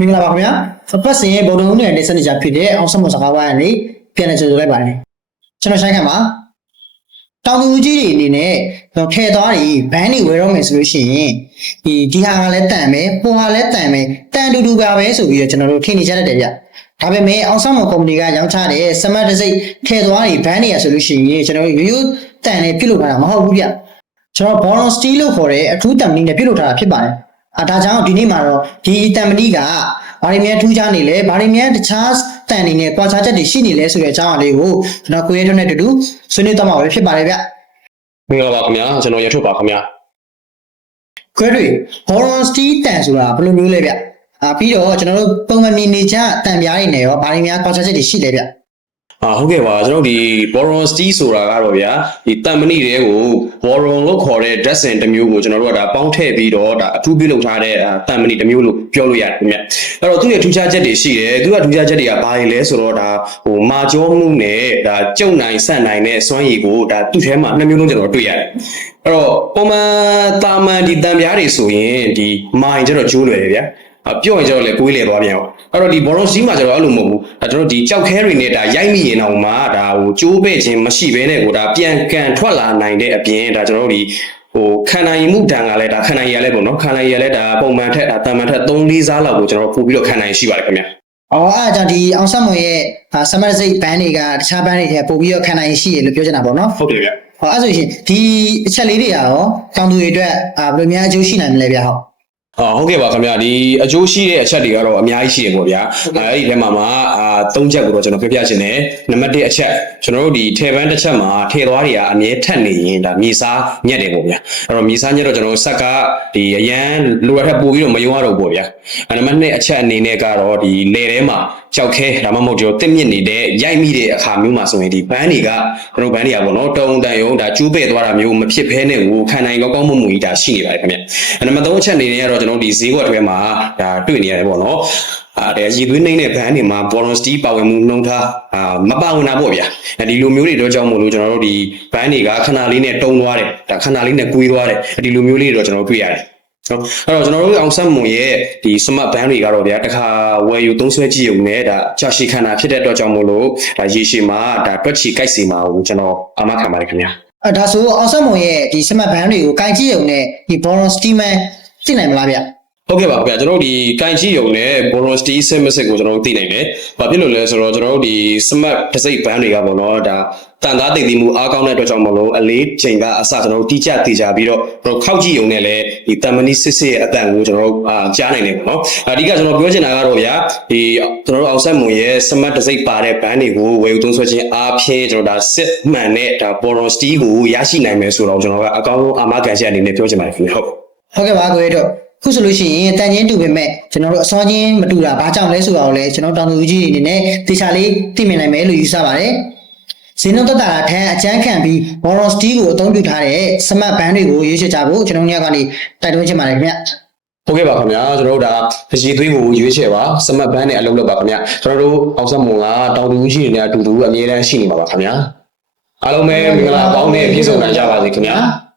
မင်္ဂလာပါခင်ဗျာပတ်စင်ရဲ့ဗုဒ္ဓဟူးနေ့နဲ့စနေကြဖြစ်တဲ့အောင်စမောစကားဝိုင်းကနေပြန်လည်ကြိုဆိုလိုက်ပါတယ်ကျွန်တော်ဆိုင်ခံပါတောင်သူကြီးတွေအနေနဲ့ထဲသွားပြီးဘန်းတွေဝယ်တော့မယ်ဆိုလို့ရှိရင်ဒီဟာကလည်းတန်မယ်ပုံဟာလည်းတန်မယ်တန်တူတူပါပဲဆိုပြီးတော့ကျွန်တော်တို့ထင်နေကြတတ်တယ်ဗျဒါပေမဲ့အောင်စမောကုမ္ပဏီကရောင်းချတဲ့စမတ်တစ်စိတ်ထဲသွားပြီးဘန်းတွေရဆိုလို့ရှိရင်ကျွန်တော်တို့ရိုးရိုးတန်နဲ့ပြုတ်လို့ထားတာမဟုတ်ဘူးဗျကျွန်တော် Boron Steel လို့ခေါ်တဲ့အထူးတန်မဏိနဲ့ပြုတ်လို့ထားတာဖြစ်ပါတယ်ဒါကြောင့်ဒီနေ့မှာတော့ဒီတန်မဏိကဘာတွေများထူးခြားနေလဲဘာတွေများတခြားတန်တွေနဲ့ကွာခြားချက်တွေရှိနေလဲဆိုတဲ့အကြောင်းအလေးကိုကျွန်တော်ကိုရဲထွန်းနဲ့တူတူဆွေးနွေးသွားမှာပဲဖြစ်ပါတယ်ဗျမင်္ဂလာပါခင်ဗျာကျွန်တော်ရထုတ်ပါခင်ဗျာခွဲတွေ Boron Steel တန်ဆိုတာဘယ်လိုမျိုးလဲဗျပြီးတော့ကျွန်တော်တို့ပုံမှန်မြင်နေကြတန်ပြားတွေနဲ့ရောဘာတွေများကွာခြားချက်တွေရှိလဲဗျဟုတ်ကဲ့ပါကျွန်တော်ဒီ Boron Steel ဆိုတာကတော့ဗျာဒီတန်မဏိတွေကို Boron လို့ခေါ်တဲ့ dressing တစ်မျိုးကိုကျွန်တော်တို့ကဒါပေါင်းထည့်ပြီးတော့ဒါအထူးပြုလုပ်ထားတဲ့တန်မဏိတစ်မျိုးလို့ပြောလို့ရတယ်ခင်ဗျအဲ့တော့သူ့ရဲ့ထူးခြားချက်တွေရှိတယ်သူကထူးခြားချက်တွေကဘာတွေလဲဆိုတော့ဒါမာကျောမှုနဲ့ဒါကျုံနိုင်ဆန့်နိုင်တဲ့စွမ်းရည်ကိုဒါသူ့ထဲမှာနှစ်မျိုးလုံးကျွန်တော်တွေ့ရတယ်အဲ့တော့ပုံမှန်တာမန်ဒီတန်ပြားတွေဆိုရင်ဒီမိုင်ကျတော့ကျိုးလွယ်တယ်ဗျာပြောရင်ကျတော့လေကိုယ်လေသွားပြန်အောင်အဲ့တော့ဒီ Boron Steel မှာကျတော့အဲ့လိုမဟုတ်ဘူးဒါကျွန်တော်ဒီကြောက်ခဲတွေနဲ့ဒါရိုက်မိရင်တော့မှဒါကျိုးပဲ့ခြင်းမရှိဘဲနဲ့ကိုဒါပြန်ကန်ထွက်လာနိုင်တဲ့အပြင်ဒါကျွန်တော်တို့ဒီခံနိုင်မှုတန်ကလည်းဒါခံနိုင်ရလဲပေါ့နော်ခံနိုင်ရလဲဒါပုံမှန်ထက်တန်မှန်ထက်3-4စားလောက်ကိုကျွန်တော်ပို့ပြီးတော့ခံနိုင်ရှိပါတယ်ခင်ဗျအဲ့ဒါကြောင့်ဒီအောင်ဆက်မွန်ရဲ့စမတ်စိတ်ဘန်းတွေကတခြားဘန်းတွေထဲပို့ပြီးတော့ခံနိုင်ရှိရလို့ပြောချင်တာပေါ့နော်ဟုတ်တယ်ဗျအဲ့ဆိုရင်ဒီအချက်လေးတွေရောတောင်သူတွေအတွက်ဘယ်လိုများအကျိုးရှိနိုင်မလဲဗျဟုတ်ကဲ့ပါခင်ဗျာဒီအကျိုးရှိတဲ့အချက်တွေကတော့အများကြီးရှိတယ်ပေါ့ဗျာအဲ့ဒီထဲမှာ3ချက်ကိုတော့ကျွန်တော်ပြပြချင်တယ်နံပါတ်1အချက်ကျွန်တော်တို့ဒီထဲပန်းတစ်ချက်မှာထဲသွားတွေကအမြဲထက်နေရင်ဒါမြေစားညက်တယ်ပေါ့ဗျာအဲ့တော့မြေစားညက်တော့ကျွန်တော်ဆက်ကဒီအရန်လိုရထက်ပိုပြီးတော့မယုံရတော့ပေါ့ဗျာနံပါတ်2အချက်အနေနဲ့ကတော့ဒီလေထဲမှာကြောက်ခဲဒါမှမဟုတ်ကျွန်တော်တစ်မြင့်နေတဲ့ရိုက်မိတဲ့အခါမျိုးမှာဆိုရင်ဒီဘန်းတွေကကျွန်တော်ဘန်းတွေကပေါ့နော်တုံတန်ရုံဒါကျူးပဲ့သွားတာမျိုးမဖြစ်ဘဲနဲ့ကိုခံနိုင်ကောင်းမှုကြီးဒါရှိနေပါတယ်ခင်ဗျနံပါတ်3အချက်အနေနဲ့ကတော့ကျွန်တော်ဒီဈေးကွက်တွေမှာဒါတွေ့နေရတယ်ပေါ့နော်ရည်သွေးနှိမ့်တဲ့ဘန်းတွေမှာ Boron Steel ပါဝင်မှုနှုန်းထားမပါဝင်တာပေါ့ဗျာဒီလိုမျိုးတွေတော့ကြောင့်မို့လို့ကျွန်တော်တို့ဒီဘန်းတွေကခဏလေးနဲ့တုံသွားတယ်ဒါခဏလေးနဲ့ကွေးသွားတယ်ဒီလိုမျိုးလေးတော့ကျွန်တော်တွေ့ရတယ်အဲ့တော့ကျွန်တော်တို့အောင်ဆက်မွန်ရဲ့ဒီ smart band တွေကတော့ဗျာတခါဝယ်ယူသုံးစွဲကြည့်ရုံနဲ့ဒါကြာရှည်ခန္ဓာဖြစ်တဲ့အတွက်ကြောင့်မို့လို့ဒါရေရှည်မှာဒါတွက်ချီကိုက်စီမှာကိုကျွန်တော်အာမခံပါတယ်ခင်ဗျာဒါဆိုအောင်ဆက်မွန်ရဲ့ဒီ smart band တွေကိုကိုင်ကြည့်ရုံနဲ့ဒီ Boron Steel မှသိနိုင်မလားဗျဟုတ်ကဲ့ပါဗျာကျွန်တော်တို့ဒီကိုင်ကြည့်ရုံနဲ့ Boron Steel စစ်မစစ်ကိုကျွန်တော်တို့သိနိုင်တယ်။ဘာဖြစ်လို့လဲဆိုတော့ကျွန်တော်တို့ဒီ smart တစ်စိတ်ဘန်းတွေကပေါ့နော်ဒါတန်သားသိသိမှုအားကောင်းတဲ့အတွက်ကြောင့်မလို့အလေးချိန်ကအစကျွန်တော်တို့တိကျသေးကြပြီးတော့ခောက်ကြည့်ရုံနဲ့လည်းဒီတန်မဏိစစ်စစ်ရဲ့အတန်ကိုကျွန်တော်တို့ကြားနိုင်တယ်ပေါ့နော်။အဓိကကျွန်တော်ပြောချင်တာကတော့ဗျာဒီကျွန်တော်တို့အောင်ဆက်မွန်ရဲ့ smart တစ်စိတ်ပါတဲ့ဘန်းတွေကိုဝယ်ယူသုံးစွဲခြင်းအားဖြင့်ကျွန်တော်ဒါစစ်မှန်တဲ့ဒါ Boron Steel ကိုရရှိနိုင်မယ်ဆိုတော့ကျွန်တော်ကအကောင်းဆုံးအာမခံချက်အနေနဲ့ပြောချင်ပါတယ်ခင်ဗျဟုတ်ကဲ့ပါကိုရတော့ခုဆိုလို့ရှိရင်တန်ချင်းတူပေမဲ့ကျွန်တော်တို့အစောချင်းမတူတာဘာကြောင့်လဲဆိုတာကိုလည်းကျွန်တော်တောင်သူကြီးတွေအနေနဲ့တေချာလေးသိမြင်နိုင်မယ်လို့ယူဆပါတယ်။ဈေးနှုန်းသက်သာထက်အကျန်းခံပြီး Boron Steel ကိုအသုံးပြုထားတဲ့ smart band တွေကိုရွေးချယ်ကြဖို့ကျွန်တော်ညကနေတိုက်တွန်းချင်ပါတယ်ခင်ဗျ။ဟုတ်ကဲ့ပါခင်ဗျာကျွန်တော်တို့ဒါရည်သွေးကိုရွေးချယ်ပါ smart band နဲ့အလုပ်လုပ်ပါခင်ဗျာကျွန်တော်တို့အောင်ဆက်မွန်ကတောင်သူကြီးတွေနဲ့အတူတူအမြဲတမ်းရှိနေပါပါခင်ဗျာ။အားလုံးပဲမင်္ဂလာပေါင်းနဲ့ပြည့်စုံနိုင်ကြပါစေခင်ဗျာ။